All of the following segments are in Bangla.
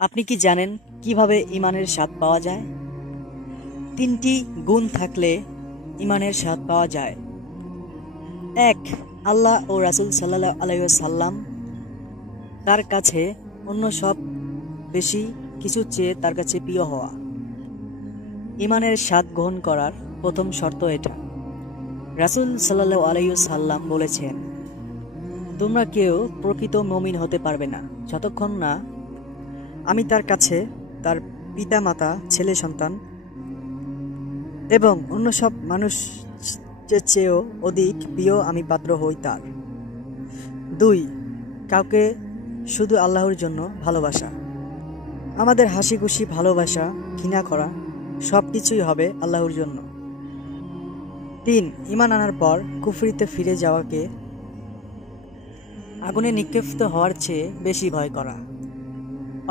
আপনি কি জানেন কিভাবে ঈমানের স্বাদ পাওয়া যায়? তিনটি গুণ থাকলে ঈমানের স্বাদ পাওয়া যায়। ১. আল্লাহ ও রাসূল সাল্লাল্লাহু আলাইহি ওয়াসাল্লাম তার কাছে অন্য সব বেশি কিছু চেয়ে তার কাছে প্রিয় হওয়া। ঈমানের স্বাদ গ্রহণ করার প্রথম শর্ত এটা। রাসূল সাল্লাল্লাহু আলাইহি ওয়াসাল্লাম বলেছেন, তোমরা কেউ প্রকৃত মুমিন হতে পারবে না যতক্ষণ না আমি তার কাছে তার পিতা মাতা ছেলে সন্তান এবং অন্য সব মানুষের চেয়েও অধিক প্রিয় আমি পাত্র হই তার। ২. কাউকে শুধু আল্লাহর জন্য ভালোবাসা। আমাদের হাসি খুশি ভালোবাসা ঘৃণা করা সব কিছুই হবে আল্লাহর জন্য। ৩. ঈমান আনার পর কুফরিতে ফিরে যাওয়াকে আগুনে নিক্ষিপ্ত হওয়ার চেয়ে বেশি ভয় করা।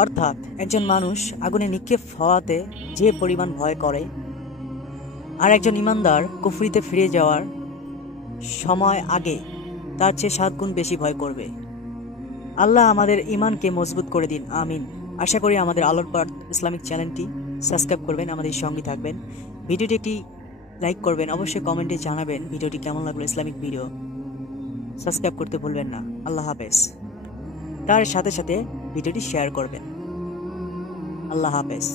অর্থাৎ একজন মানুষ আগুনে নিক্ষেপ হওয়াতে যে পরিমাণ ভয় করে, আর একজন ঈমানদার কুফরিতে ফিরে যাওয়ার সময় আগে তার চেয়ে ৭ গুণ বেশি ভয় করবে। আল্লাহ আমাদের ঈমানকে মজবুত করে দিন, আমিন। আশা করি আমাদের আলোর পাঠ ইসলামিক চ্যানেলটি সাবস্ক্রাইব করবেন, আমাদের সঙ্গে থাকবেন। ভিডিওটি একটি লাইক করবেন, অবশ্যই কমেন্টে জানাবেন ভিডিওটি কেমন লাগলো। ইসলামিক ভিডিও সাবস্ক্রাইব করতে ভুলবেন না। আল্লাহ হাফেজ। তার সাথে সাথে ভিডিওটি শেয়ার করবেন। আল্লাহ হাফেজ।